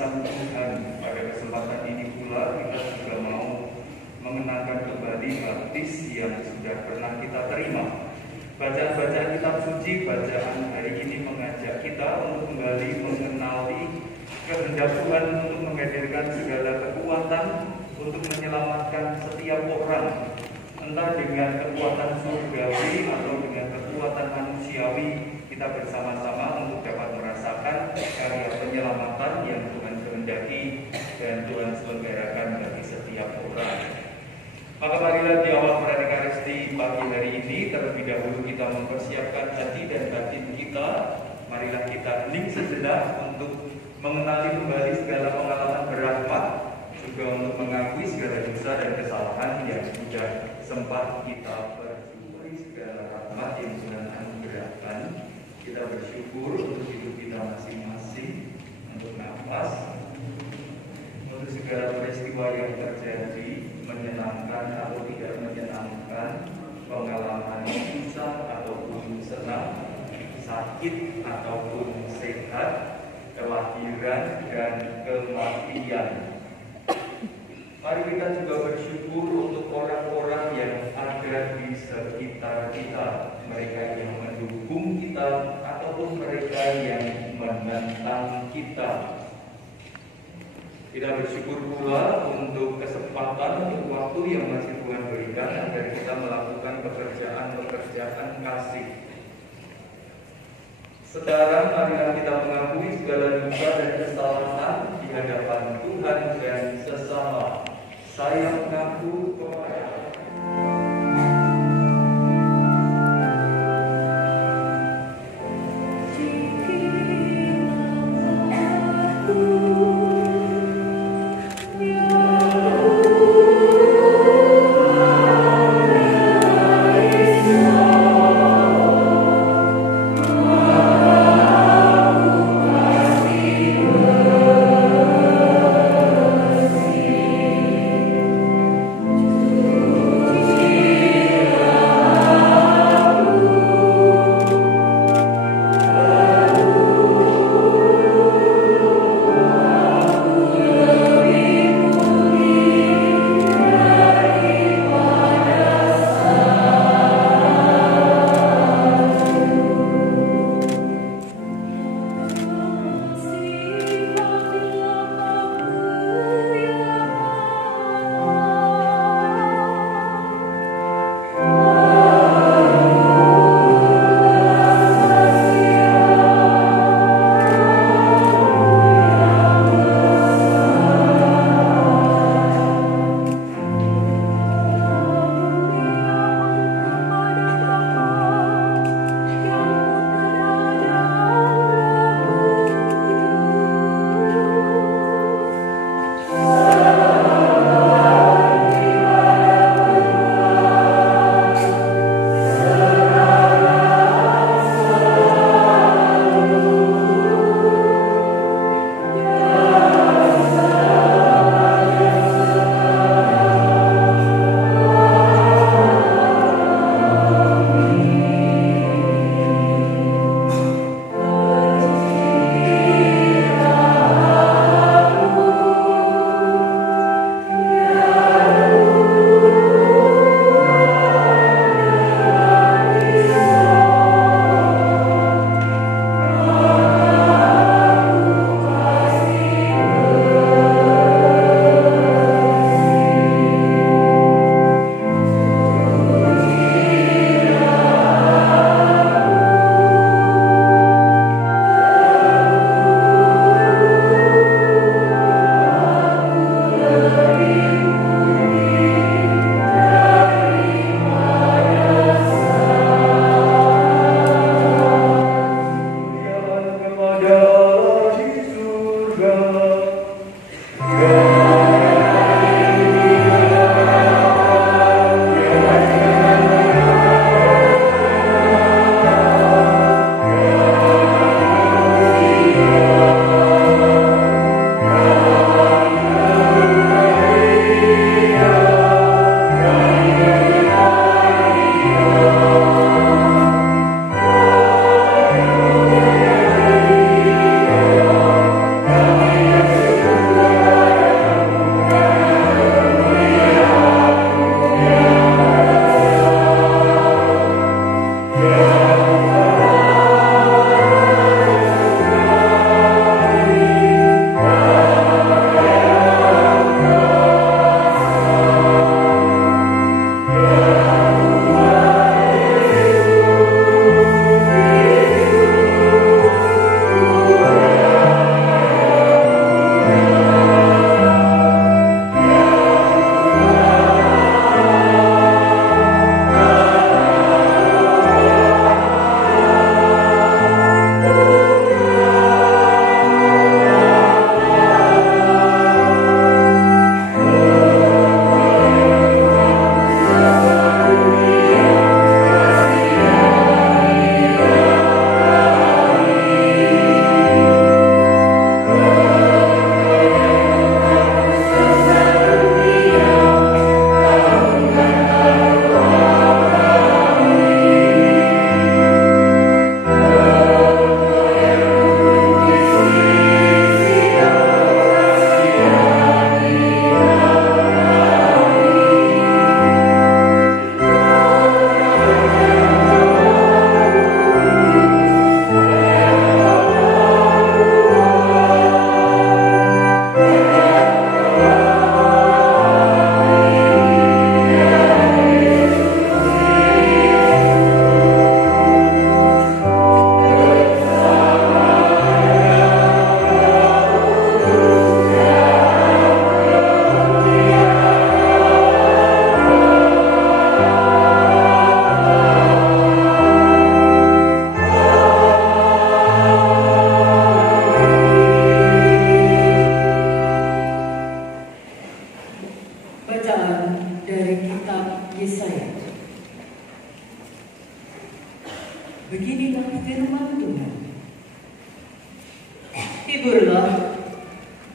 Sang Tuhan, pada kesempatan ini pula kita juga mau mengenangkan kembali baptis yang sudah pernah kita terima. Bacaan-bacaan kitab suci, bacaan hari ini mengajak kita untuk kembali mengenali kehendak Tuhan untuk menghadirkan segala kekuatan untuk menyelamatkan setiap orang, entah dengan kekuatan surgawi atau dengan kekuatan manusiawi. Kita bersama-sama untuk dapat merasakan karya penyelamatan yang Tuhan kehendaki dan Tuhan selenggarakan bagi setiap orang. Maka marilah di awal perayaan Ekaristi pagi hari ini terlebih dahulu kita mempersiapkan hati dan batin kita. Marilah kita hening sejenak untuk mengenali kembali segala pengalaman berrahmat, juga untuk mengakui segala dosa dan kesalahan yang sudah sempat kita bersyukuri segala rahmat yang Tuhan anugerahkan. Kita bersyukur untuk hidup kita masing-masing, untuk nafas, untuk segala peristiwa yang terjadi, menyenangkan atau tidak menyenangkan, pengalaman susah ataupun senang, sakit ataupun sehat, kelahiran dan kematian. Mari kita juga bersyukur untuk orang-orang yang ada di sekitar kita, mereka yang mendukung kita ataupun mereka yang menentang kita. Kita bersyukur pula untuk kesempatan, untuk waktu yang masih Tuhan berikan agar kita melakukan pekerjaan-pekerjaan kasih. Sekarang marilah kita mengakui segala dosa dan kesalahan di hadapan Tuhan dan sesama. Saya mengaku kepada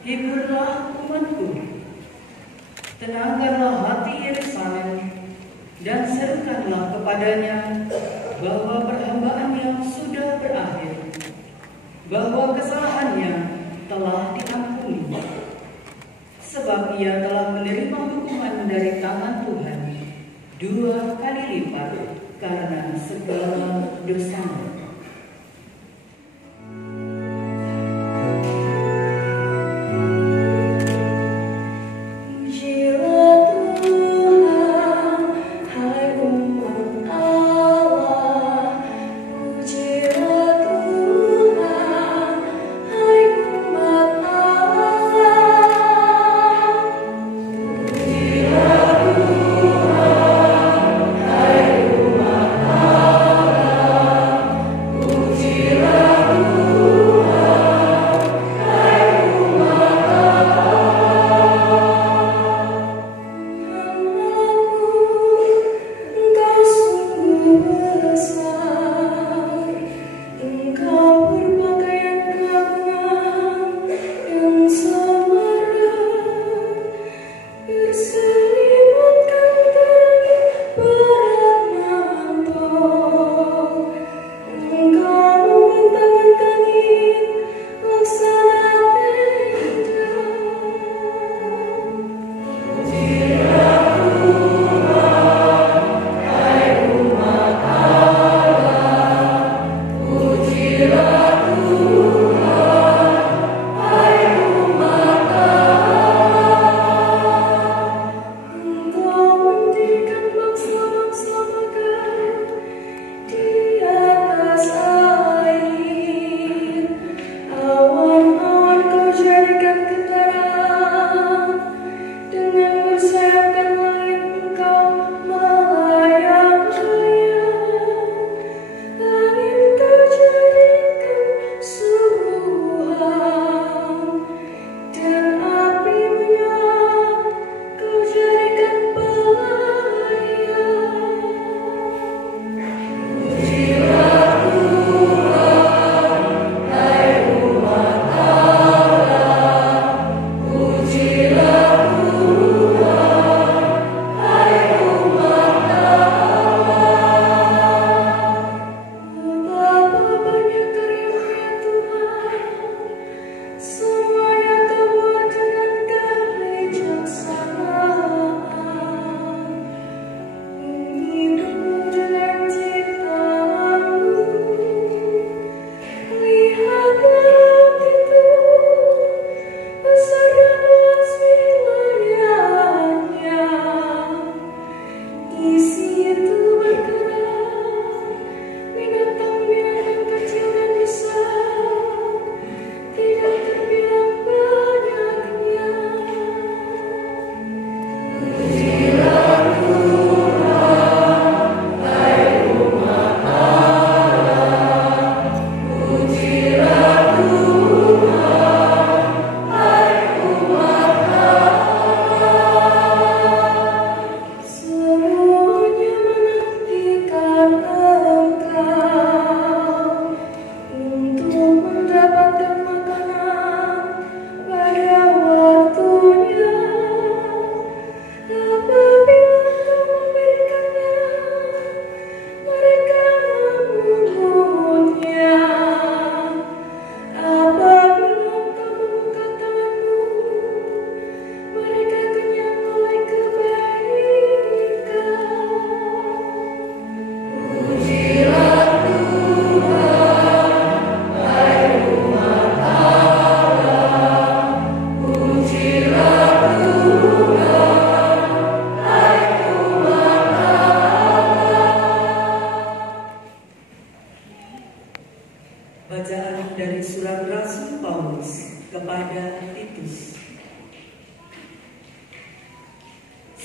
Hiburlah umatku, tenangkanlah hati Yerusalem, dan serukanlah kepadanya bahwa perhambaannya sudah berakhir, bahwa kesalahannya telah diampuni, sebab ia telah menerima hukuman dari tangan Tuhan 2 kali lipat karena segala dosanya.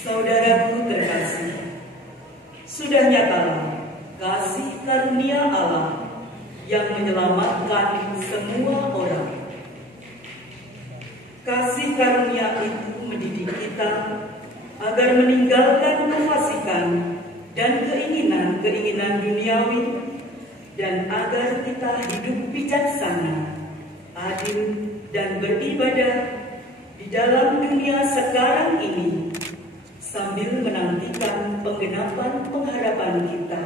Saudaraku terkasih, sudah nyatalah kasih karunia Allah yang menyelamatkan semua orang. Kasih karunia itu mendidik kita agar meninggalkan kefasikan dan keinginan-keinginan duniawi, dan agar kita hidup bijaksana, adil, dan beribadah di dalam dunia sekarang ini, sambil menantikan penggenapan pengharapan kita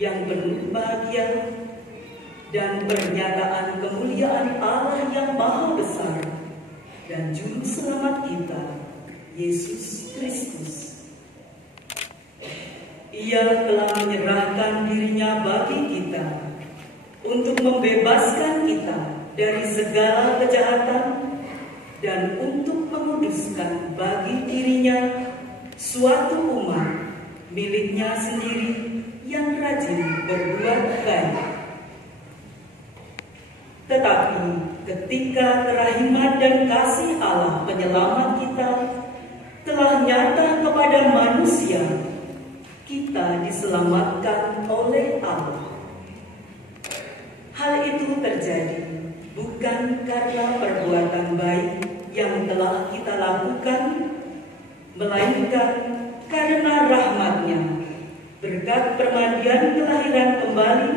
yang penuh bahagia dan pernyataan kemuliaan Allah yang maha besar dan juru selamat kita, Yesus Kristus. Ia telah menyerahkan dirinya bagi kita untuk membebaskan kita dari segala kejahatan dan untuk menguduskan bagi dirinya suatu umat miliknya sendiri yang rajin berbuat baik. Tetapi ketika kerahiman dan kasih Allah penyelamat kita telah nyata kepada manusia, kita diselamatkan oleh Allah. Hal itu terjadi bukan karena perbuatan baik yang telah kita lakukan, melainkan karena rahmat-Nya, berkat permandian kelahiran kembali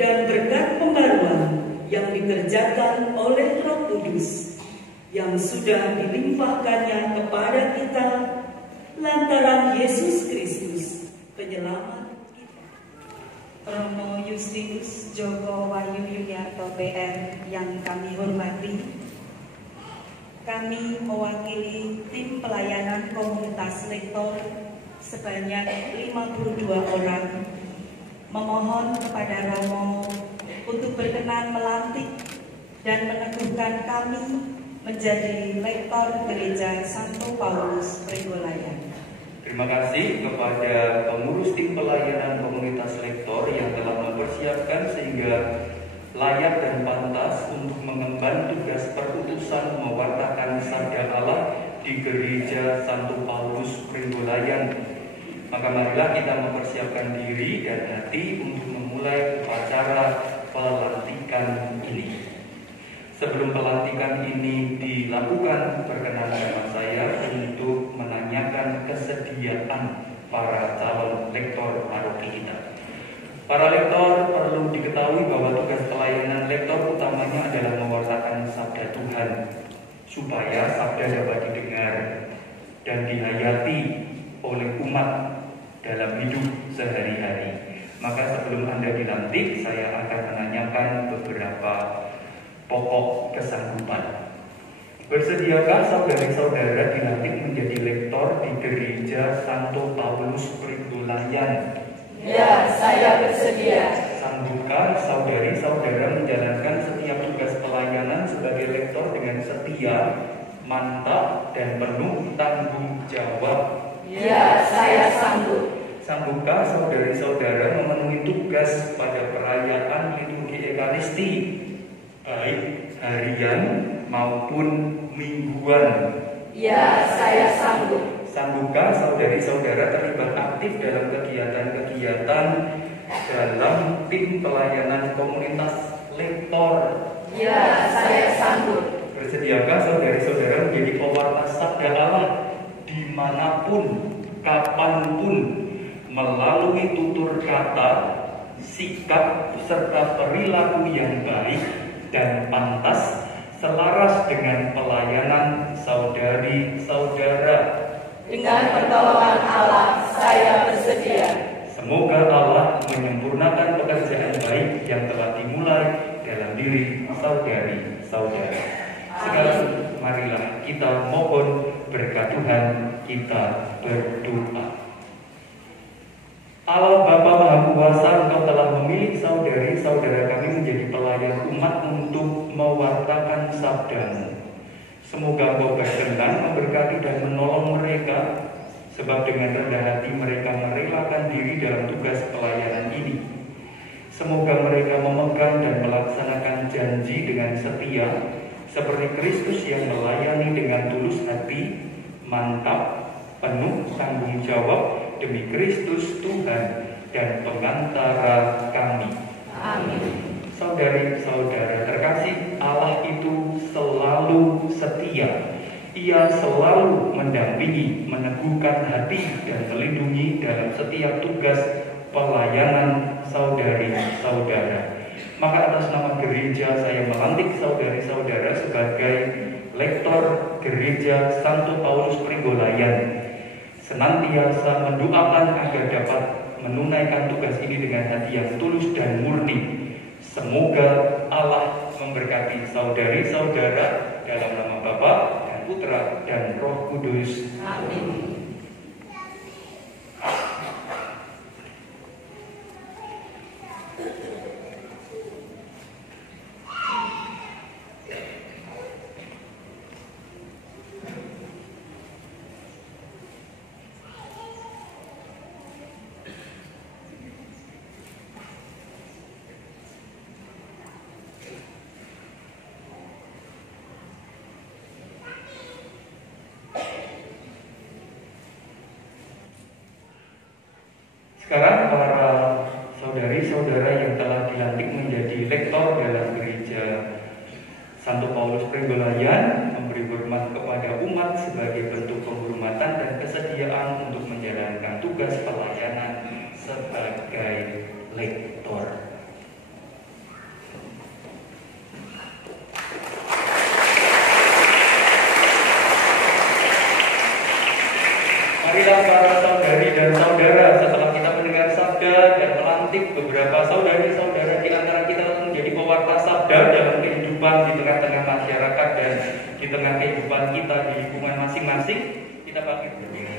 dan berkat pembaruan yang dikerjakan oleh Roh Kudus yang sudah dilimpahkannya kepada kita lantaran Yesus Kristus, penyelamat kita. Romo Justinus Joko Wahyu Yuniarto PR yang kami hormati, kami mewakili tim pelayanan komunitas lektor sebanyak 52 orang memohon kepada Romo untuk berkenan melantik dan meneguhkan kami menjadi lektor Gereja Santo Paulus Pringgolayan. Terima kasih kepada pengurus tim pelayanan komunitas lektor yang telah mempersiapkan sehingga layak dan pantas untuk mengemban tugas perutusan mewartakan sabda Allah di Gereja Santo Paulus Pringgolayan. Maka marilah kita mempersiapkan diri dan hati untuk memulai upacara pelantikan ini. Sebelum pelantikan ini dilakukan, perkenankan saya untuk menanyakan kesediaan para calon lektor paroki kita. Para lektor perlu diketahui bahwa tugas pelayanan lektor utamanya adalah mewartakan sabda Tuhan, supaya sabda dapat didengar dan dihayati oleh umat dalam hidup sehari-hari. Maka sebelum Anda dilantik, saya akan menanyakan beberapa pokok kesanggupan. Bersediakah saudara-saudara dilantik menjadi lektor di Gereja Santo Paulus Pringgolayan? Ya, saya bersedia. Sanggupkah saudari-saudara menjalankan setiap tugas pelayanan sebagai lektor dengan setia, mantap, dan penuh tanggung jawab? Ya, saya sanggup. Sanggupkah saudari-saudara memenuhi tugas pada perayaan liturgi Ekaristi, baik harian maupun mingguan? Ya, saya sanggup. Sanggupkah saudari-saudara terlibat aktif dalam kegiatan-kegiatan dalam tim pelayanan komunitas lektor? Ya, saya sanggup. Bersediakah saudari-saudara menjadi pewarta sabda Allah dimanapun, kapanpun, melalui tutur kata, sikap, serta perilaku yang baik dan pantas selaras dengan pelayanan saudari-saudara? Dengan pertolongan Allah, saya bersedia. Semoga Allah menyempurnakan pekerjaan baik yang telah dimulai dalam diri saudari-saudara. Sekarang marilah kita mohon berkat Tuhan, kita berdoa. Allah Bapa Maha Kuasa, Engkau telah memilih saudari-saudara kami menjadi pelayan umat untuk mewartakan sabda-Mu. Semoga Engkau berkenan memberkati dan menolong mereka, sebab dengan rendah hati mereka merelakan diri dalam tugas pelayanan ini. Semoga mereka memegang dan melaksanakan janji dengan setia, seperti Kristus yang melayani dengan tulus hati, mantap, penuh tanggung jawab demi Kristus Tuhan dan pengantara kami. Amin. Saudari-saudara terkasih, Allah itu selalu setia. Ia selalu mendampingi, meneguhkan hati, dan melindungi dalam setiap tugas pelayanan saudari-saudara. Maka atas nama gereja saya melantik saudari-saudara sebagai lektor gereja Gereja Santo Paulus Pringgolayan senantiasa mendoakan agar dapat menunaikan tugas ini dengan hati yang tulus dan murni. Semoga Allah memberkati saudari-saudara dalam nama Bapa dan Putra dan Roh Kudus. Amin. Sekarang para saudari-saudara yang telah dilantik menjadi lektor dalam Gereja Santo Paulus Pringgolayan memberi hormat kepada umat sebagai bentuk penghormatan dan kesediaan untuk menjalankan tugas pelayanan sebagai lektor. Marilah para saudari dan saudara, setelah kita mendengar sabda dan melantik beberapa saudari-saudara di antara kita untuk menjadi pewarta sabda dalam kehidupan di tengah-tengah masyarakat dan di tengah kehidupan kita di lingkungan masing-masing, kita pamit berdiri.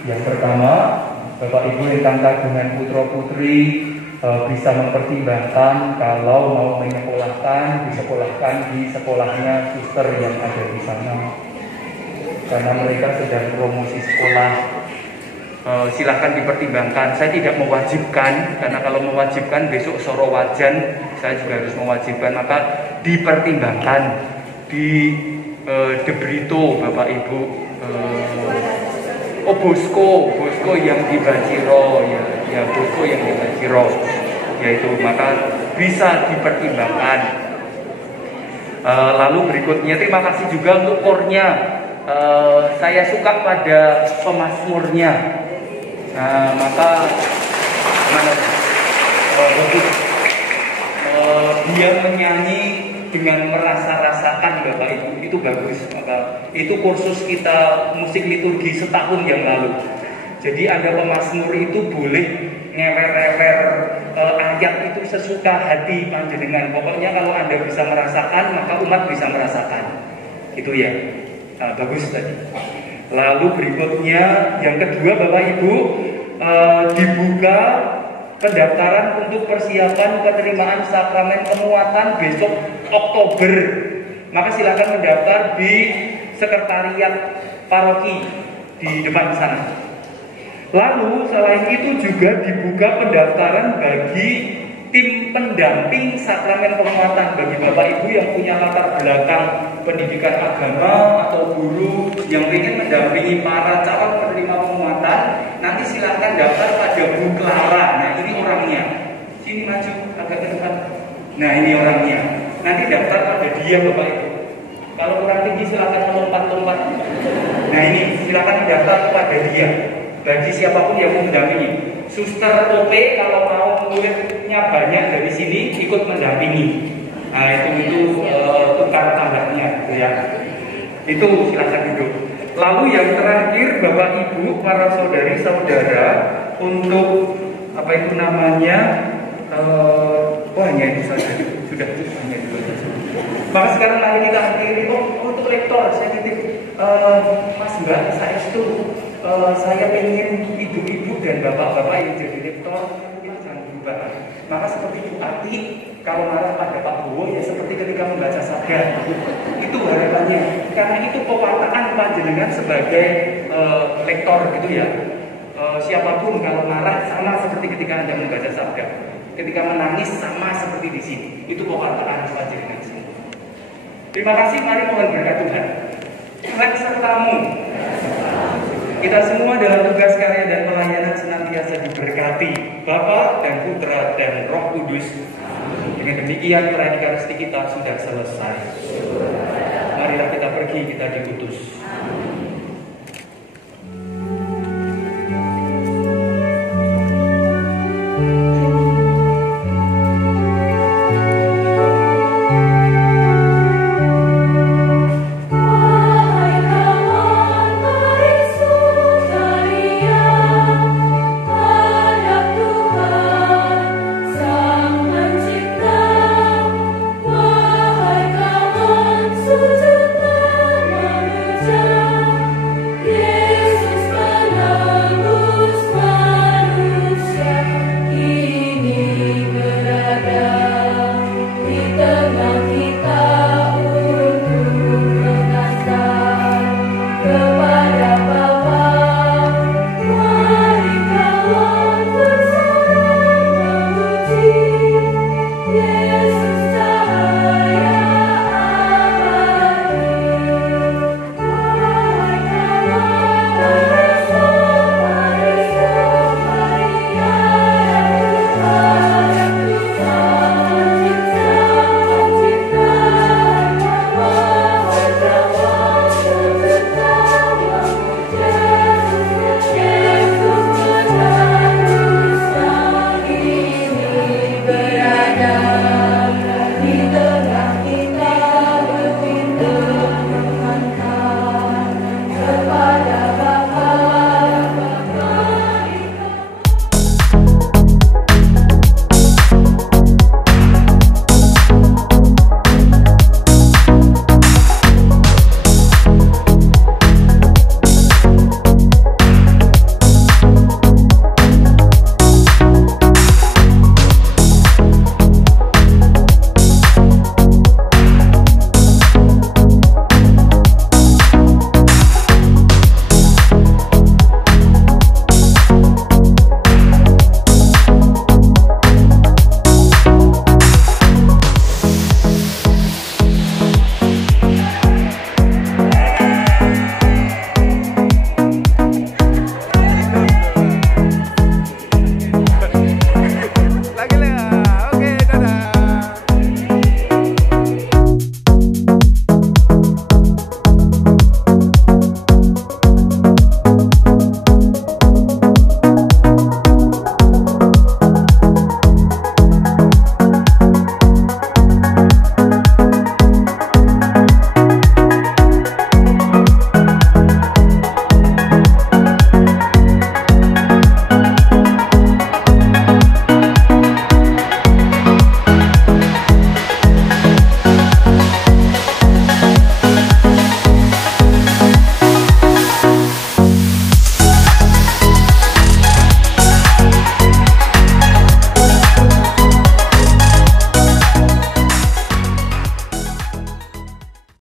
Yang pertama, Bapak Ibu yang kagungan putra-putri bisa mempertimbangkan kalau mau menyekolahkan, disekolahkan di sekolahnya suster yang ada di sana. Karena mereka sedang promosi sekolah. Silahkan dipertimbangkan. Saya tidak mewajibkan, karena kalau mewajibkan besok soro wajan, saya juga harus mewajibkan. Maka dipertimbangkan di De Brito, Bapak Ibu. Bosko yang di Baciro, ya Bosko yang di Baciro, yaitu maka bisa dipertimbangkan. Lalu berikutnya, terima kasih juga untuk kornya. Saya suka pada pemazmurnya. Maka dia menyanyi dengan merasa-rasakan, Bapak Ibu, itu bagus. Maka itu kursus kita musik liturgi setahun yang lalu. Jadi ada pemazmur itu boleh ngewer-ngewer ayat itu sesuka hati panjenengan. Pokoknya kalau Anda bisa merasakan, maka umat bisa merasakan. Itu ya. Bagus tadi. Lalu berikutnya yang kedua, Bapak Ibu, dibuka pendaftaran untuk persiapan penerimaan sakramen pemuatan besok Oktober. Maka silakan mendaftar di sekretariat paroki di depan sana. Lalu selain itu juga dibuka pendaftaran bagi tim pendamping sakramen pemuatan bagi Bapak Ibu yang punya latar belakang pendidikan agama atau guru yang ingin mendampingi para calon penerima pemuatan. Nanti silakan daftar pada Bu Clara. Nah, ini orangnya. Sini maju agak ke depan. Nah, ini orangnya. Nanti daftar pada dia, Bapak Ibu. Kalau kurang tinggi silakan lompat-lompat. Nah, ini silakan daftar pada dia. Bagi siapapun yang mau mendampingi. Suster OP kalau mau muridnya banyak dari sini ikut mendampingi. Nah, itu tukar tambahnya, gitu ya. Itu silakan duduk. Lalu yang terakhir, Bapak Ibu, para saudari-saudara, untuk apa itu namanya? Hanya itu saja. Sudah hanya itu saja. Maka sekarang mari kita akhiri. Untuk lektor, saya titip Mas Mbak, saya itu saya pengen ibu-ibu dan bapak-bapak yang jadi rektor itu jangan berubah. Maka seperti Bu Ati kalau marah pada Pak Bowo ya seperti ketika membaca sabda. Itu harapannya. Karena itu pewartaan panjenengan sebagai lektor gitu ya. siapapun kalau marah sama seperti ketika Anda membaca sabda. Ketika menangis sama seperti di sini. Itu pokoknya harus wajib di sini. Terima kasih, mari mohon berkat Tuhan. Tuhan sertamu. Kita semua dalam tugas karya dan pelayanan senantiasa diberkati Bapa dan Putra dan Roh Kudus. Dengan demikian perayaan Ekaristi kita sudah selesai. Marilah kita pergi, kita diutus.